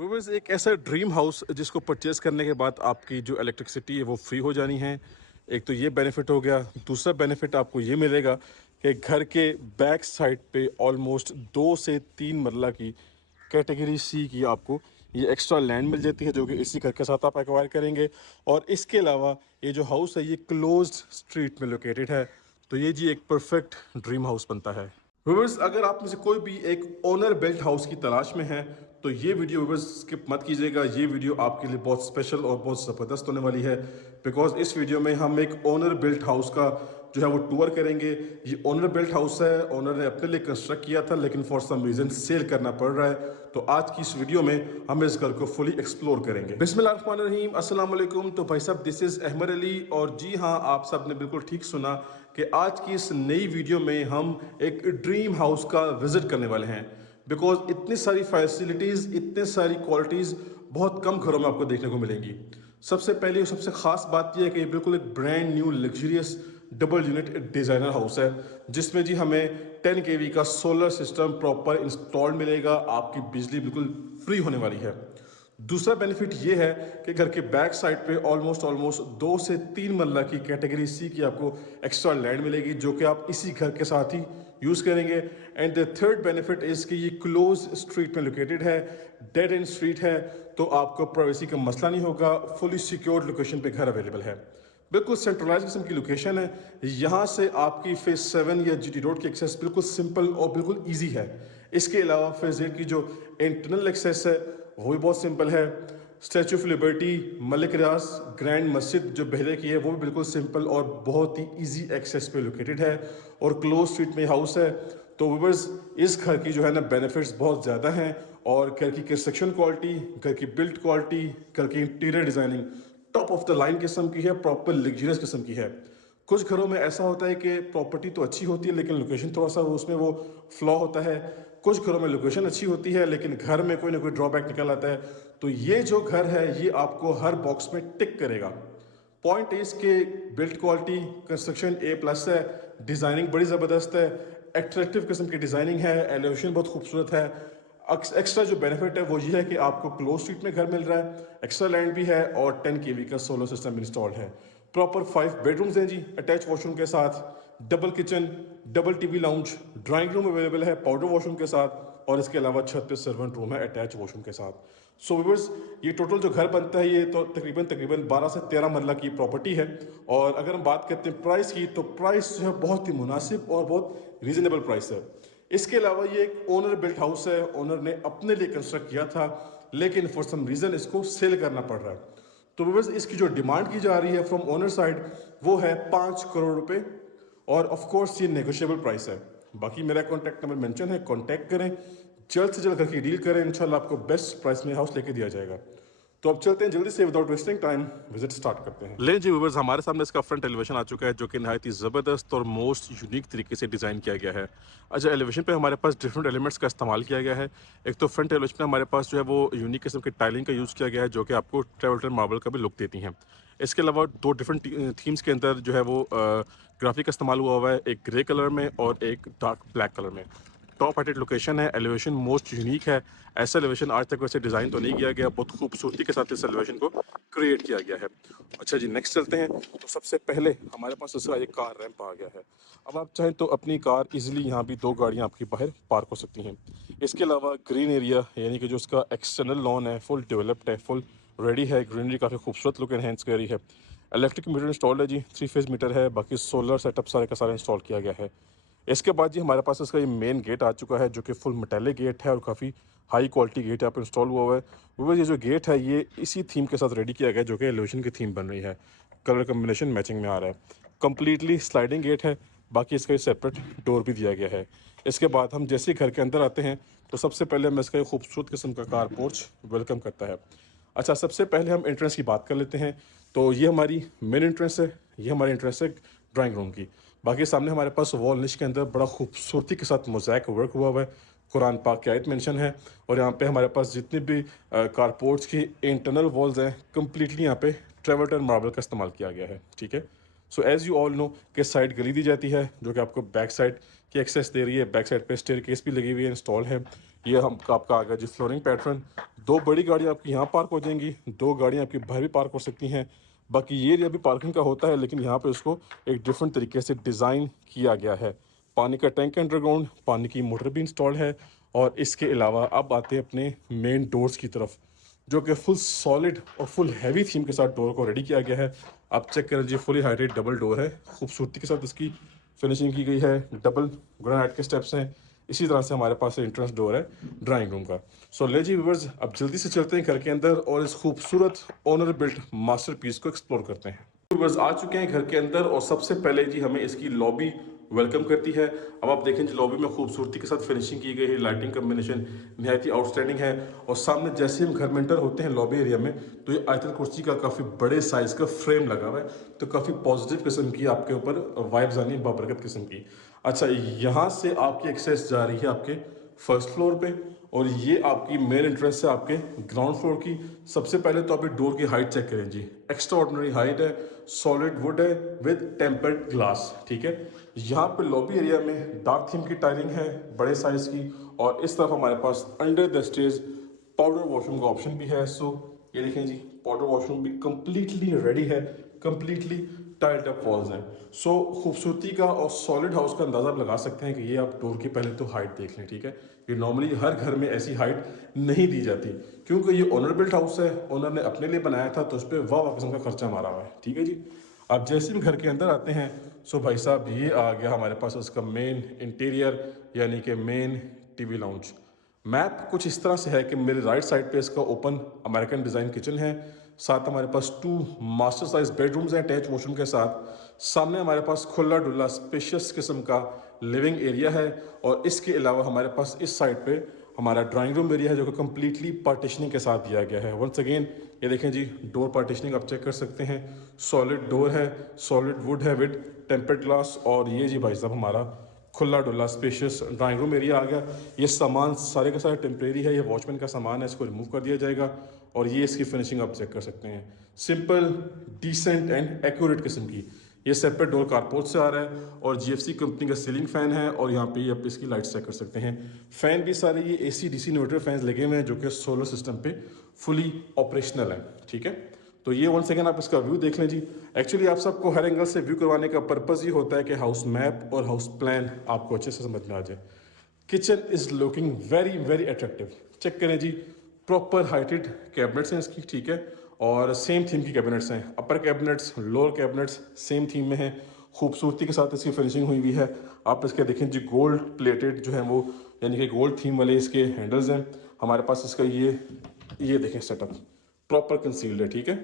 Viewers, एक ऐसा dream house जिसको परचेज करने के बाद आपकी जो इलेक्ट्रिसिटी है वो फ्री हो जानी है। एक तो ये बेनिफिट हो गया। दूसरा बेनिफिट आपको ये मिलेगा कि घर के बैक साइड पे ऑलमोस्ट 2 से 3 मरला की कैटेगरी सी की आपको ये एक्स्ट्रा लैंड मिल जाती है, जो कि इसी घर के साथ आप एक्वायर करेंगे। और इसके अलावा ये जो हाउस है ये क्लोज्ड स्ट्रीट में लोकेटेड है। तो ये जी एक परफेक्ट ड्रीम हाउस बनता है। व्यूअर्स, अगर आप में से कोई भी एक ओनर बिल्ट हाउस की तलाश में है तो ये वीडियो व्यूअर्स स्किप मत कीजिएगा। ये वीडियो आपके लिए बहुत स्पेशल और बहुत ज़बरदस्त होने वाली है, बिकॉज इस वीडियो में हम एक ओनर बिल्ट हाउस का जो है वो टूर करेंगे। ये ओनर बिल्ट हाउस है, ओनर ने अपने लिए कंस्ट्रक्ट किया था, लेकिन फॉर सम रीज़न सेल करना पड़ रहा है। तो आज की इस वीडियो में हम इस घर को फुली एक्सप्लोर करेंगे। बिस्मिल्लाहिर्रहमानिर्रहीम, अस्सलाम वालेकुम। तो भाई साहब, दिस इज़ अहमद अली, और जी हाँ, आप सब ने बिल्कुल ठीक सुना कि आज की इस नई वीडियो में हम एक ड्रीम हाउस का विजिट करने वाले हैं। बिकॉज इतनी सारी फैसिलिटीज़, इतने सारी क्वालिटीज़ बहुत कम घरों में आपको देखने को मिलेंगी। सबसे पहले और सबसे ख़ास बात यह है कि ये बिल्कुल एक brand new luxurious double unit designer house है, जिसमें जी हमें 10 केवी का सोलर सिस्टम प्रॉपर इंस्टॉल मिलेगा। आपकी बिजली बिल्कुल फ्री होने वाली है। दूसरा बेनिफिट ये है कि घर के बैक साइड पे ऑलमोस्ट ऑलमोस्ट 2 से 3 मरला की कैटेगरी सी की आपको एक्स्ट्रा लैंड मिलेगी, जो कि आप इसी घर के साथ ही यूज़ करेंगे। And the third benefit is कि ये क्लोज स्ट्रीट में लोकेटेड है, डेड एंड स्ट्रीट है, तो आपको प्राइवेसी का मसला नहीं होगा। फुली सिक्योर्ड लोकेशन पे घर अवेलेबल है, बिल्कुल सेंट्रलाइज किस्म की लोकेशन है। यहाँ से आपकी फेज 7 या जीटी रोड की एक्सेस बिल्कुल सिंपल और बिल्कुल ईजी है। इसके अलावा फेज 8 की जो इंटरनल एक्सेस है वो भी बहुत सिंपल है। Statue of Liberty, Malik Riaz grand मस्जिद जो बहरे की है वो भी बिल्कुल सिंपल और बहुत ही इजी एक्सेस पे लोकेटेड है, और क्लोज स्ट्रीट में हाउस है। तो व्यूअर्स, इस घर की जो है ना बेनिफिट्स बहुत ज़्यादा हैं, और घर की कंस्ट्रक्शन क्वालिटी, घर की बिल्ड क्वालिटी, घर की interior designing top of the line किस्म की है, प्रॉपर लग्जरियस किस्म की है। कुछ घरों में ऐसा होता है कि प्रॉपर्टी तो अच्छी होती है लेकिन लोकेशन थोड़ा सा उसमें वो फ्लॉ होता है। कुछ घरों में लोकेशन अच्छी होती है लेकिन घर में कोई ना कोई ड्रॉबैक निकल आता है। तो ये जो घर है ये आपको हर बॉक्स में टिक करेगा। पॉइंट इज के बिल्ड क्वालिटी, कंस्ट्रक्शन ए प्लस है, डिज़ाइनिंग बड़ी ज़बरदस्त है, एट्रैक्टिव किस्म की डिज़ाइनिंग है, एलिवेशन बहुत खूबसूरत है। एक्स्ट्रा जो बेनिफिट है वो ये है कि आपको क्लोज स्ट्रीट में घर मिल रहा है, एक्स्ट्रा लैंड भी है, और 10 केवी का सोलर सिस्टम इंस्टॉल्ड है। प्रॉपर 5 बेडरूम्स हैं जी, अटैच वॉशरूम के साथ, double kitchen, double TV lounge, drawing room available है पाउडर वॉशरूम के साथ, और इसके अलावा छत पे सर्वेंट रूम है अटैच वॉशरूम के साथ। सो व्यूअर्स, ये टोटल जो घर बनता है ये तो तकरीबन तकरीबन 12 से 13 मरला की प्रॉपर्टी है। और अगर हम बात करते हैं प्राइस की, तो प्राइस जो है बहुत ही मुनासिब और बहुत रीजनेबल प्राइस है। इसके अलावा ये एक ओनर बिल्ट हाउस है, ओनर ने अपने लिए कंस्ट्रक्ट किया था, लेकिन फॉर सम रीज़न इसको सेल करना पड़ रहा है। तो व्यूअर्स, इसकी जो डिमांड की जा रही है फ्रॉम ओनर साइड वो है 5 करोड़ रुपए, और ऑफ कोर्स ये नेगोशिएबल प्राइस है। बाकी मेरा कॉन्टैक्ट नंबर मेंशन है, कॉन्टैक्ट करें, जल्द से जल्द करके डील करें, इंशाल्लाह आपको बेस्ट प्राइस में हाउस लेके दिया जाएगा। तो अब चलते हैं जल्दी से, without wasting time visit start करते हैं। ले जी व्यूअर्स, हमारे सामने इसका फ्रंट एलिवेशन आ चुका है, जो कि नहायत ही ज़बरदस्त और मोस्ट यूनिक तरीके से डिज़ाइन किया गया है। अच्छा, एलिवेशन पे हमारे पास डिफरेंट एलिमेंट्स का इस्तेमाल किया गया है। एक तो फ्रंट एलिवेशन में हमारे पास जो है वो यूनिक किस्म की टाइलिंग का यूज़ किया गया है, जो कि आपको ट्रेवल्टन मार्बल का भी लुक देती हैं। इसके अलावा 2 डिफरेंट थीम्स के अंदर जो है वो ग्राफिक का इस्तेमाल हुआ है, एक ग्रे कलर में और एक डार्क ब्लैक कलर में। टॉप हाइटेड लोकेशन है, एलिवेशन मोस्ट यूनिक है। ऐसा एलिवेशन आज तक वैसे डिज़ाइन तो नहीं किया गया, बहुत खूबसूरती के साथ इस एलिवेशन को क्रिएट किया गया है। अच्छा जी, नेक्स्ट चलते हैं। तो सबसे पहले हमारे पास इसका एक कार रैंप आ गया है। अब आप चाहें तो अपनी कार इजीली यहाँ भी 2 गाड़ियाँ आपकी बाहर पार्क हो सकती हैं। इसके अलावा ग्रीन एरिया, यानी कि जो इसका एक्सटर्नल लॉन है, फुल डेवलप्ड है, फुल रेडी है। ग्रीनरी काफ़ी खूबसूरत लुक एनहेंस कर रही है। इलेक्ट्रिक मीटर इंस्टॉल्ड है जी, 3 फेज मीटर है, बाकी सोलर सेटअप सारे का सारा इंस्टॉल किया गया है। इसके बाद जी हमारे पास इसका ये मेन गेट आ चुका है, जो कि फुल मेटालिक गेट है और काफ़ी हाई क्वालिटी गेट यहाँ पे इंस्टॉल हुआ है। वो ये जो गेट है ये इसी थीम के साथ रेडी किया गया है, जो कि एलिवेशन की थीम बन रही है। कलर कम्बिनेशन मैचिंग में आ रहा है। कंप्लीटली स्लाइडिंग गेट है, बाकी इसका सेपरेट डोर भी दिया गया है। इसके बाद हम जैसे ही घर के अंदर आते हैं तो सबसे पहले हमें इसका एक खूबसूरत किस्म का कार पोर्च वेलकम करता है। अच्छा, सबसे पहले हम एंट्रेंस की बात कर लेते हैं। तो ये हमारी मेन एंट्रेंस है, ये हमारी एंट्रेंस है ड्राइंग रूम की। बाकी सामने हमारे पास वॉल निश के अंदर बड़ा खूबसूरती के साथ मोज़ैक वर्क हुआ हुआ है, कुरान पाक की आयत मेंशन है। और यहाँ पे हमारे पास जितने भी कारपोर्ट्स की इंटरनल वॉल्स हैं, कम्प्लीटली यहाँ पे ट्रेवर्टन मार्बल का इस्तेमाल किया गया है। ठीक है। So as you all know कि साइड गली दी जाती है, जो कि आपको बैक साइड की एक्सेस दे रही है। बैक साइड पे स्टेयरकेस भी लगी हुई है, इंस्टॉल है। ये हम आपका आ गया जी फ्लोरिंग पैटर्न। 2 बड़ी गाड़ियाँ आपकी यहाँ पार्क हो जाएँगी, 2 गाड़ियाँ आपकी बाहर भी पार्क हो सकती हैं। बाकी ये एरिया भी पार्किंग का होता है, लेकिन यहाँ पे इसको एक डिफरेंट तरीके से डिज़ाइन किया गया है। पानी का टैंक अंडरग्राउंड, पानी की मोटर भी इंस्टॉल्ड है और इसके अलावा अब आते हैं अपने मेन डोर्स की तरफ, जो कि फुल सॉलिड और फुल हैवी थीम के साथ डोर को रेडी किया गया है। आप चेक करें जी, फुली हाइटेड डबल डोर है, खूबसूरती के साथ इसकी फिनिशिंग की गई है, डबल ग्रेनाइट के स्टेप्स हैं। इसी तरह से हमारे पास एंट्रेंस डोर है ड्राइंग रूम का। सो ले जी व्यूअर्स, अब जल्दी से चलते हैं घर के अंदर और इस खूबसूरत ओनर बिल्ट मास्टरपीस को एक्सप्लोर करते हैं। व्यूअर्स आ चुके हैं घर के अंदर और सबसे पहले जी हमें इसकी लॉबी वेलकम करती है। अब आप देखें जी, लॉबी में खूबसूरती के साथ फिनिशिंग की गई है, लाइटिंग कम्बिनेशन निहायत ही आउटस्टैंडिंग है। और सामने जैसे हम घर में एंटर होते हैं लॉबी एरिया में, तो ये आयतल कुर्सी का काफ़ी बड़े साइज़ का फ्रेम लगा हुआ है, तो काफ़ी पॉजिटिव किस्म की आपके ऊपर वाइब्स आनी है, बाबरकत किस्म की। अच्छा, यहाँ से आपकी एक्सेस जा रही है आपके फर्स्ट फ्लोर पे और ये आपकी मेन एंट्रेंस है आपके ग्राउंड फ्लोर की। सबसे पहले तो आप डोर की हाइट चेक करें जी, एक्स्ट्रा ऑर्डिनरी हाइट है, सॉलिड वुड है विद टेम्पर्ड ग्लास, ठीक है। यहाँ पे लॉबी एरिया में डार्क थीम की टाइलिंग है बड़े साइज की, और इस तरफ हमारे पास under the stage powder washroom का ऑप्शन भी है। सो ये देखें जी, पाउडर वॉशरूम भी कंप्लीटली रेडी है, कंप्लीटली टाइल्ड अप वॉल्स हैं। सो खूबसूरती का और सॉलिड हाउस का अंदाजा आप लगा सकते हैं कि ये आप डोर की पहले तो हाइट देख लें, ठीक है। ये नॉर्मली हर घर में ऐसी हाइट नहीं दी जाती, क्योंकि ये ओनर बिल्ट हाउस है, ओनर ने अपने लिए बनाया था, तो उस पर वाह किस्म का खर्चा मारा हुआ है, ठीक है जी। आप जैसे भी घर के अंदर आते हैं, सो भाई साहब ये आ गया हमारे पास उसका मेन इंटीरियर, यानी कि मेन टीवी लाउंज। मैप कुछ इस तरह से है कि मेरे राइट साइड पे इसका ओपन अमेरिकन डिज़ाइन किचन है, साथ हमारे पास 2 मास्टर साइज बेडरूम्स हैं अटैच वॉशरूम के साथ। सामने हमारे पास खुला डुल्ला स्पेशियस किस्म का लिविंग एरिया है, और इसके अलावा हमारे पास इस साइड पे हमारा ड्राइंग रूम एरिया है, जो कि कम्प्लीटली पार्टीशनिंग के साथ दिया गया है। वंस अगेन ये देखें जी, डोर पार्टीशनिंग आप चेक कर सकते हैं, सॉलिड डोर है, सॉलिड वुड है विद टेम्पर्ड ग्लास। और ये जी भाई साहब हमारा खुला डुल्ला स्पेशियस ड्राइंग रूम एरिया आ गया। ये सामान सारे के सारे टेम्परेरी है, ये वॉचमैन का सामान है, इसको रिमूव कर दिया जाएगा। और ये इसकी फिनिशिंग आप चेक कर सकते हैं, सिंपल डिसेंट एंड एक्यूरेट किस्म की। ये सेपरेट डोर कारपोर्ट से आ रहा है, और जीएफसी कंपनी का सीलिंग फैन है, और यहाँ पे आप इसकी लाइट्स चेक कर सकते हैं। फैन भी सारे ये एसी डीसी इन्वर्टर फैंस लगे हुए हैं, जो कि सोलर सिस्टम पे फुली ऑपरेशनल है, ठीक है। तो ये वन सेकेंड आप इसका व्यू देख लें जी। एक्चुअली आप सबको हर एंगल से व्यू करवाने का पर्पज़ ही होता है कि हाउस मैप और हाउस प्लान आपको अच्छे से समझ में आ जाए। Kitchen is looking very very attractive, check करें जी, प्रॉपर हाइटेड कैबिनेट्स हैं इसकी, ठीक है। और सेम थीम की कैबिनेट्स हैं, upper cabinets lower cabinets same theme में हैं, खूबसूरती के साथ इसकी फिनिशिंग हुई हुई है। आप इसके देखें जी, गोल्ड प्लेटेड जो है वो, यानी कि गोल्ड थीम वाले इसके हैंडल्स हैं हमारे पास। इसका ये देखें सेटअप प्रॉपर कंसील्ड है, ठीक है।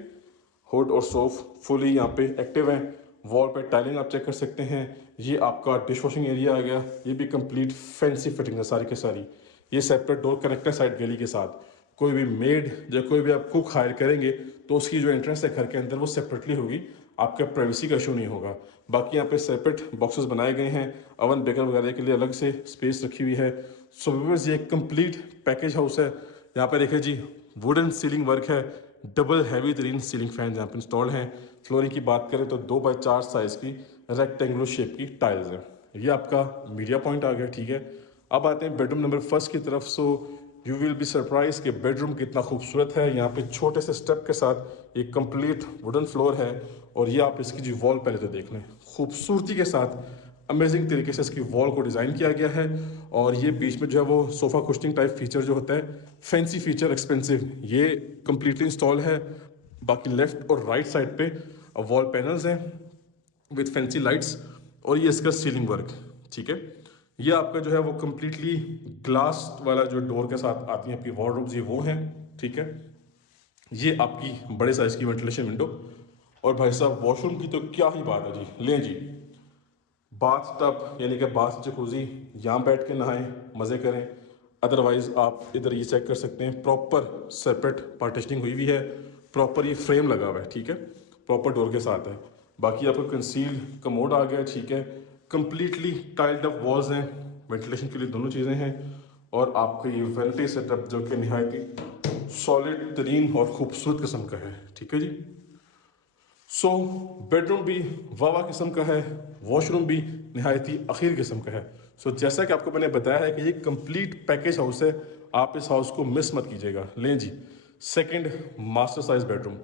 हुड और सोफ फुली यहाँ पे एक्टिव हैं। वॉल पे टाइलिंग आप चेक कर सकते हैं। ये आपका डिश वॉशिंग एरिया आ गया, ये भी कंप्लीट फैंसी फिटिंग है सारी के सारी। ये सेपरेट डोर कनेक्टर साइड गैली के साथ। कोई भी मेड या कोई भी आप कुक हायर करेंगे, तो उसकी जो एंट्रेंस है घर के अंदर वो सेपरेटली होगी, आपका प्राइवेसी का इशू नहीं होगा। बाकी यहाँ पे सेपरेट बॉक्सेस बनाए गए हैं, अवन बेकर वगैरह के लिए अलग से स्पेस रखी हुई है। सो व्यूअर्स, ये एक कंप्लीट पैकेज हाउस है। यहाँ पे देखिए जी, वुडन सीलिंग वर्क है, डबल हैवी तरीन सीलिंग फैन यहाँ पे इंस्टॉल्ड हैं। फ्लोरिंग की बात करें तो 2x4 साइज की रेक्टेंगुलर शेप की टाइल्स हैं। ये आपका मीडिया पॉइंट आ गया, ठीक है। अब आते हैं बेडरूम नंबर फर्स्ट की तरफ। So you will be surprise कि बेडरूम कितना खूबसूरत है। यहाँ पे छोटे से स्टेप के साथ एक कंप्लीट वुडन फ्लोर है, और ये आप इसकी जो वॉल पहले तो देख लें, खूबसूरती के साथ अमेजिंग तरीके से इसकी वॉल को डिज़ाइन किया गया है। और ये बीच में जो है वो सोफ़ा कुशनिंग टाइप फीचर जो होता है, फैंसी फीचर एक्सपेंसिव, ये कम्प्लीटली इंस्टॉल है। बाकी लेफ्ट और राइट साइड पे वॉल पैनल्स हैं विथ फैंसी लाइट्स, और ये इसका सीलिंग वर्क, ठीक है। ये आपका जो है वो कम्प्लीटली ग्लास वाला जो डोर के साथ आती है आपकी वॉर्डरोब्स, ये वो हैं, ठीक है। ये आपकी बड़े साइज की वेंटिलेशन विंडो। और भाई साहब वॉशरूम की तो क्या ही बात है जी, लें जी, बाथ टब यानी कि बाथ जकूजी, यहाँ बैठ के नहाएं, मज़े करें। अदरवाइज़ आप इधर ये चेक कर सकते हैं, प्रॉपर सेपरेट पार्टीशनिंग हुई हुई है, प्रॉपर ये फ्रेम लगा हुआ है, ठीक है, प्रॉपर डोर के साथ है। बाकी आपको कंसील्ड कमोड आ गया, ठीक है, कंप्लीटली टाइल्ड अप वॉल्स हैं, वेंटिलेशन के लिए दोनों चीज़ें हैं। और आपका ये वेनिटी सेटअप जो कि नहायत ही सॉलिड तरीन और ख़ूबसूरत किस्म का है, ठीक है जी। सो बेडरूम भी वावा किस्म का है, वॉशरूम भी नहायत ही अखीर किस्म का है। सो जैसा कि आपको मैंने बताया है कि ये कंप्लीट पैकेज हाउस है, आप इस हाउस को मिस मत कीजिएगा। लें जी, second master size bedroom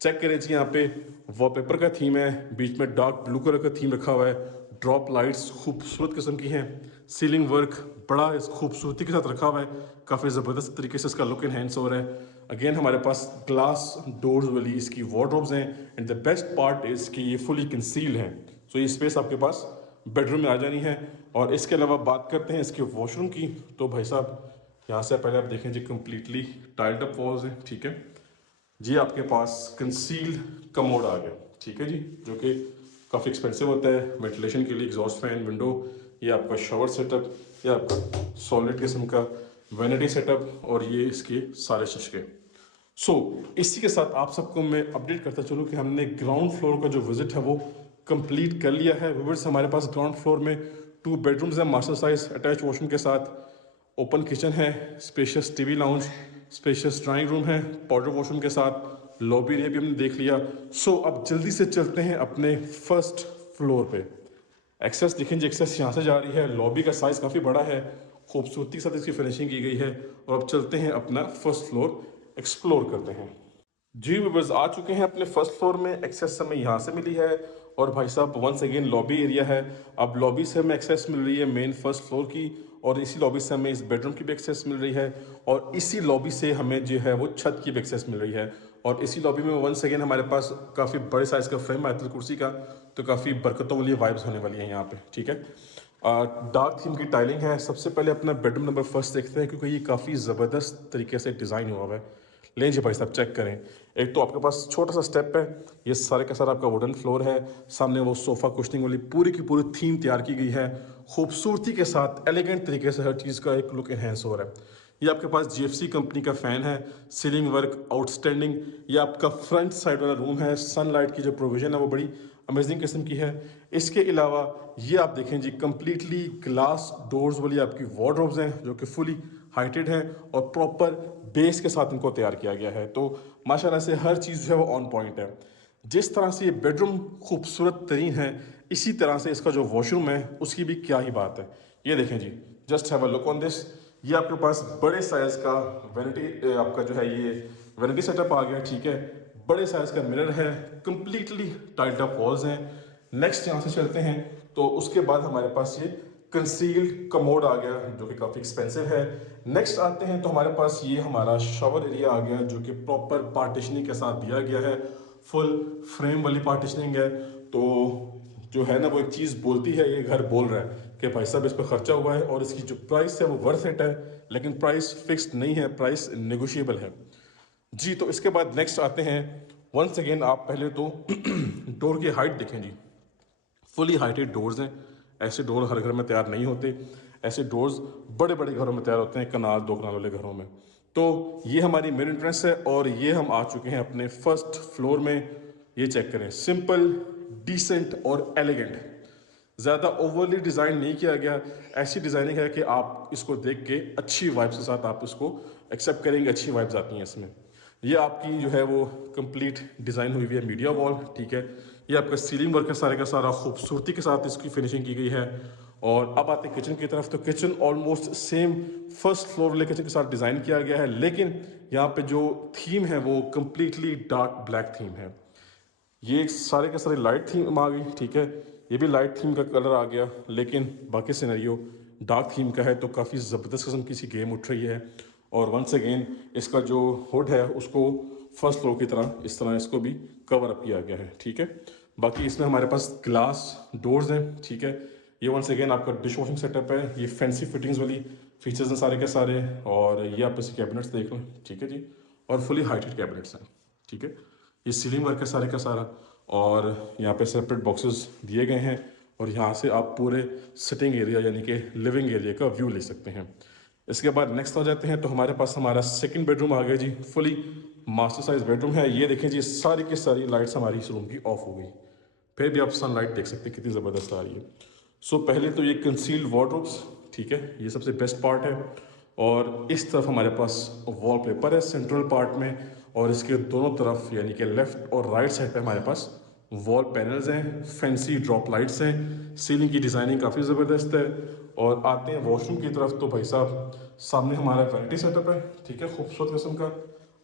check करें जी। यहाँ पे वॉलपेपर का थीम है, बीच में डार्क ब्लू कलर का थीम रखा हुआ है, ड्रॉप लाइट्स खूबसूरत किस्म की हैं, सीलिंग वर्क बड़ा इस खूबसूरती के साथ रखा हुआ है, काफ़ी ज़बरदस्त तरीके से इसका लुक इनहेंस हो रहा है। अगेन हमारे पास ग्लास डोर्स वाली इसकी वार्डरोब्स हैं and the best part is कि ये फुली कंसील्ड हैं। सो ये स्पेस आपके पास बेडरूम में आ जानी है। और इसके अलावा बात करते हैं इसके वॉशरूम की, तो भाई साहब यहाँ से पहले आप देखें जी, कम्प्लीटली टाइल्ड अप वॉल्स हैं, ठीक है जी। आपके पास कंसील्ड कमोड आ गया, ठीक है जी, जो कि काफ़ी एक्सपेंसिव होता है वेंटिलेशन के लिए, एग्जॉस्ट फैन, विंडो, ये आपका शावर सेटअप, ये आपका सॉलिड किस्म का वैनिटी सेटअप, और ये इसके सारे शीशे। इसी के साथ आप सबको मैं अपडेट करता चलूँ कि हमने ग्राउंड फ्लोर का जो विजिट है वो कंप्लीट कर लिया है। व्यूअर्स, हमारे पास ग्राउंड फ्लोर में 2 बेडरूम्स हैं मास्टर साइज अटैच वॉशरूम के साथ, ओपन किचन है, spacious TV lounge, spacious drawing room है पाउडर वॉशरूम के साथ, लॉबी एरिया भी हमने देख लिया। अब जल्दी से चलते हैं अपने फर्स्ट फ्लोर पे। एक्सेस देखें जी, एक्सेस यहाँ से जा रही है, लॉबी का साइज़ काफ़ी बड़ा है, खूबसूरती के साथ इसकी फिनिशिंग की गई है। और अब चलते हैं अपना फर्स्ट फ्लोर एक्सप्लोर करते हैं। जी व्यूअर्स, आ चुके हैं अपने फर्स्ट फ्लोर में। एक्सेस हमें यहाँ से मिली है और भाई साहब वंस अगेन लॉबी एरिया है। अब लॉबी से हमें एक्सेस मिल रही है मेन फर्स्ट फ्लोर की, और इसी लॉबी से हमें इस बेडरूम की भी एक्सेस मिल रही है, और इसी लॉबी से हमें जो है वो छत की भी एक्सेस मिल रही है। और इसी लॉबी में वंस अगेन हमारे पास काफ़ी बड़े साइज़ का फ्रेम है आयतल कुर्सी का, तो काफ़ी बरकतों वाली वाइब्स होने वाली है यहाँ पे, ठीक है। डार्क थीम की टाइलिंग है। सबसे पहले अपना बेडरूम नंबर फर्स्ट देखते हैं, क्योंकि ये काफ़ी ज़बरदस्त तरीके से डिज़ाइन हुआ हुआ है। लें जी भाई साहब, चेक करें। एक तो आपके पास छोटा सा स्टेप है, ये सारे का सारा आपका वुडन फ्लोर है, सामने वो सोफ़ा कुशनिंग वाली पूरी की पूरी थीम तैयार की गई है, खूबसूरती के साथ एलिगेंट तरीके से हर चीज़ का एक लुक इन्हेंस हो रहा है। ये आपके पास जीएफसी कंपनी का फ़ैन है, सीलिंग वर्क आउटस्टैंडिंग। ये आपका फ्रंट साइड वाला रूम है, सनलाइट की जो प्रोविज़न है वो बड़ी अमेजिंग किस्म की है। इसके अलावा ये आप देखें जी, कंप्लीटली ग्लास डोर्स वाली आपकी वार्डरोब्स हैं जो कि फुली हाइटेड है और प्रॉपर बेस के साथ इनको तैयार किया गया है। तो माशाल्लाह से हर चीज़ जो है वो ऑन पॉइंट है। जिस तरह से ये बेडरूम खूबसूरत तरीन है, इसी तरह से इसका जो वॉशरूम है उसकी भी क्या ही बात है। ये देखें जी, just have a look on this. ये आपके पास बड़े साइज़ का वैनिटी, आपका जो है ये वैनिटी सेटअप आ गया, ठीक है। बड़े साइज़ का मिरर है, कंप्लीटली टाइल्ड अप वॉल्स हैं। नेक्स्ट यहाँ से चलते हैं, तो उसके बाद हमारे पास ये कंसील्ड कमोड आ गया जो कि काफ़ी एक्सपेंसिव है। नेक्स्ट आते हैं तो हमारे पास ये हमारा शावर एरिया आ गया जो कि प्रॉपर पार्टीशनिंग के साथ दिया गया है, फुल फ्रेम वाली पार्टीशनिंग है। तो जो है ना वो एक चीज़ बोलती है, ये घर बोल रहा है कि भाई साहब इस पर खर्चा हुआ है और इसकी जो प्राइस है वो वर्थ इट है, लेकिन प्राइस फिक्स्ड नहीं है, प्राइस नेगोशिएबल है जी। तो इसके बाद नेक्स्ट आते हैं, वंस अगेन आप पहले तो डोर की हाइट देखें जी, फुली हाइटेड डोर्स हैं। ऐसे डोर हर घर में तैयार नहीं होते, ऐसे डोर्स बड़े बड़े घरों में तैयार होते हैं, कनाल 2 कनाल वाले घरों में। तो ये हमारी मेन एंट्रेंस है और ये हम आ चुके हैं अपने फर्स्ट फ्लोर में। ये चेक करें, सिंपल, डिसेंट और एलिगेंट, ज़्यादा ओवरली डिज़ाइन नहीं किया गया। ऐसी डिज़ाइनिंग है कि आप इसको देख के अच्छी वाइब्स के साथ आप इसको एक्सेप्ट करेंगे, अच्छी वाइब्स आती हैं इसमें। ये आपकी जो है वो कंप्लीट डिज़ाइन हुई हुई है मीडिया वॉल, ठीक है। ये आपका सीलिंग वर्क है सारे का सारा, खूबसूरती के साथ इसकी फिनिशिंग की गई है। और अब आते हैं किचन की तरफ, तो kitchen almost same first floor वाले किचन के साथ डिज़ाइन किया गया है, लेकिन यहाँ पे जो थीम है वो कंप्लीटली डार्क ब्लैक थीम है। ये सारे के सारे लाइट थीम आ गई, ठीक है। ये भी लाइट थीम का कलर आ गया, लेकिन बाकी सिनेरियो डार्क थीम का है, तो काफ़ी ज़बरदस्त किस्म की सी गेम उठ रही है। और वंस अगेन इसका जो हुड है उसको फर्स्ट फ्लोर की तरह इस तरह इसको भी कवर अप किया गया है, ठीक है। बाकी इसमें हमारे पास ग्लास डोर्स हैं, ठीक है। ये वंस अगेन आपका डिश वॉशिंग सेटअप है, ये फैंसी फिटिंग्स वाली फीचर्स हैं सारे के सारे। और ये आप इसे कैबिनेट्स देख लो, ठीक है जी, और फुली हाइटेड कैबिनेट्स हैं, ठीक है। ये सीलिंग वर्क है सारे का सारा, और यहाँ पे सेपरेट बॉक्सेस दिए गए हैं, और यहाँ से आप पूरे सिटिंग एरिया यानी कि लिविंग एरिया का व्यू ले सकते हैं। इसके बाद नेक्स्ट आ जाते हैं, तो हमारे पास हमारा सेकंड बेडरूम आ गया जी, फुली मास्टर साइज बेडरूम है। ये देखें जी, सारी की सारी लाइट्स हमारी इस रूम की ऑफ हो गई, फिर भी आप सनलाइट देख सकते हैं कितनी ज़बरदस्त आ रही है। पहले तो ये कंसील्ड वार्डरोब्स, ठीक है, ये सबसे बेस्ट पार्ट है। और इस तरफ हमारे पास वॉलपेपर है सेंट्रल पार्ट में, और इसके दोनों तरफ यानी कि लेफ्ट और राइट साइड पे हमारे पास वॉल पैनल्स हैं, फैंसी ड्रॉप लाइट्स हैं, सीलिंग की डिज़ाइनिंग काफ़ी ज़बरदस्त है। और आते हैं वॉशरूम की तरफ, तो भाई साहब सामने हमारा वैनिटी सेटअप है, ठीक है, खूबसूरत किस्म का।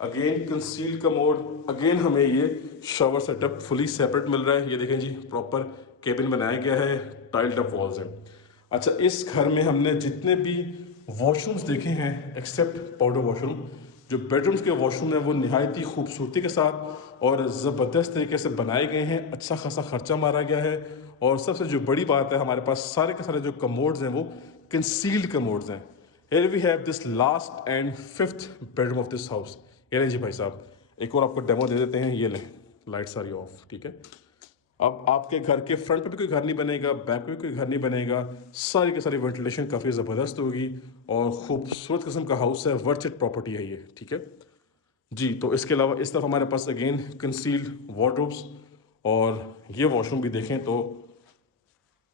अगेन कंसील कमोड, अगेन हमें ये शावर सेटअप फुली सेपरेट मिल रहा है। ये देखें जी, प्रॉपर केबिन बनाया गया है, टाइल्ड अप वॉल्स हैं। अच्छा, इस घर में हमने जितने भी वॉशरूम्स देखे हैं एक्सेप्ट पाउडर वॉशरूम, जो बेडरूम्स के वॉशरूम हैं वो नहायत ही खूबसूरती के साथ और ज़बरदस्त तरीके से बनाए गए हैं। अच्छा खासा खर्चा मारा गया है। और सबसे जो बड़ी बात है, हमारे पास सारे के सारे जो कमोड्स हैं वो कंसील्ड कमोड्स हैं। Here we have this last and fifth bedroom of this house। ये लें जी भाई साहब, एक और आपको डेमो दे देते हैं। ये लें, लाइट सारी ऑफ, ठीक है। अब आपके घर के फ्रंट पे भी कोई घर नहीं बनेगा, बैक पे भी कोई घर नहीं बनेगा, सारी की सारी वेंटिलेशन काफ़ी ज़बरदस्त होगी और खूबसूरत किस्म का हाउस है, वर्थ इट प्रॉपर्टी है ये, ठीक है जी। तो इसके अलावा इस तरफ हमारे पास अगेन कंसील्ड वार्डरोब्स, और ये वॉशरूम भी देखें तो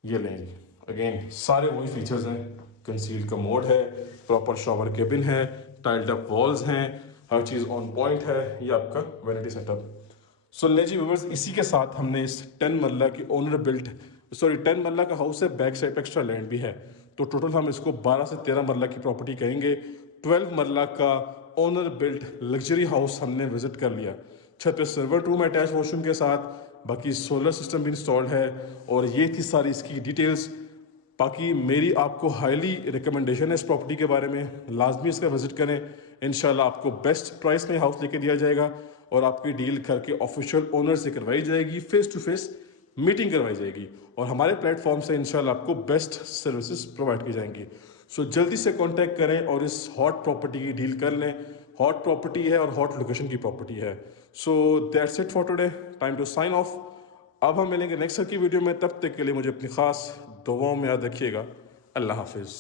ये लें जी, अगेन सारे वही फीचर्स हैं। कंसील्ड कमोड है, प्रॉपर शॉवर केबिन है, टाइल्ड अप वॉल्स हैं, हर चीज़ ऑन पॉइंट है। ये आपका वैनिटी सेटअप। सो ले जी व्यूवर्स, इसी के साथ हमने इस 10 मरला की ओनर बिल्ट, सॉरी 10 मरला का हाउस है, बैक साइड पे एक्स्ट्रा लैंड भी है, तो टोटल हम इसको 12 से 13 मरला की प्रॉपर्टी कहेंगे। 12 मरला का ओनर बिल्ट लग्जरी हाउस हमने विजिट कर लिया। छत पे सर्वर रूम अटैच वॉशरूम के साथ, बाकी सोलर सिस्टम भी इंस्टॉल्ड है। और ये थी सारी इसकी डिटेल्स। बाकी मेरी आपको हाईली रिकमेंडेशन है इस प्रॉपर्टी के बारे में, लाजमी इसका विजिट करें। इंशाल्लाह आपको बेस्ट प्राइस में हाउस लेके दिया जाएगा और आपकी डील घर के ऑफिशियल ओनर से करवाई जाएगी, फेस टू फेस मीटिंग करवाई जाएगी और हमारे प्लेटफॉर्म से इंशाल्लाह आपको बेस्ट सर्विसेज प्रोवाइड की जाएंगी। सो जल्दी से कांटेक्ट करें और इस हॉट प्रॉपर्टी की डील कर लें। हॉट प्रॉपर्टी है और हॉट लोकेशन की प्रॉपर्टी है। So that's it for today, time to sign off. अब हम मिलेंगे नेक्स्ट की वीडियो में, तब तक के लिए मुझे अपनी खास दुआओं में याद रखिएगा। अल्लाह हाफिज़।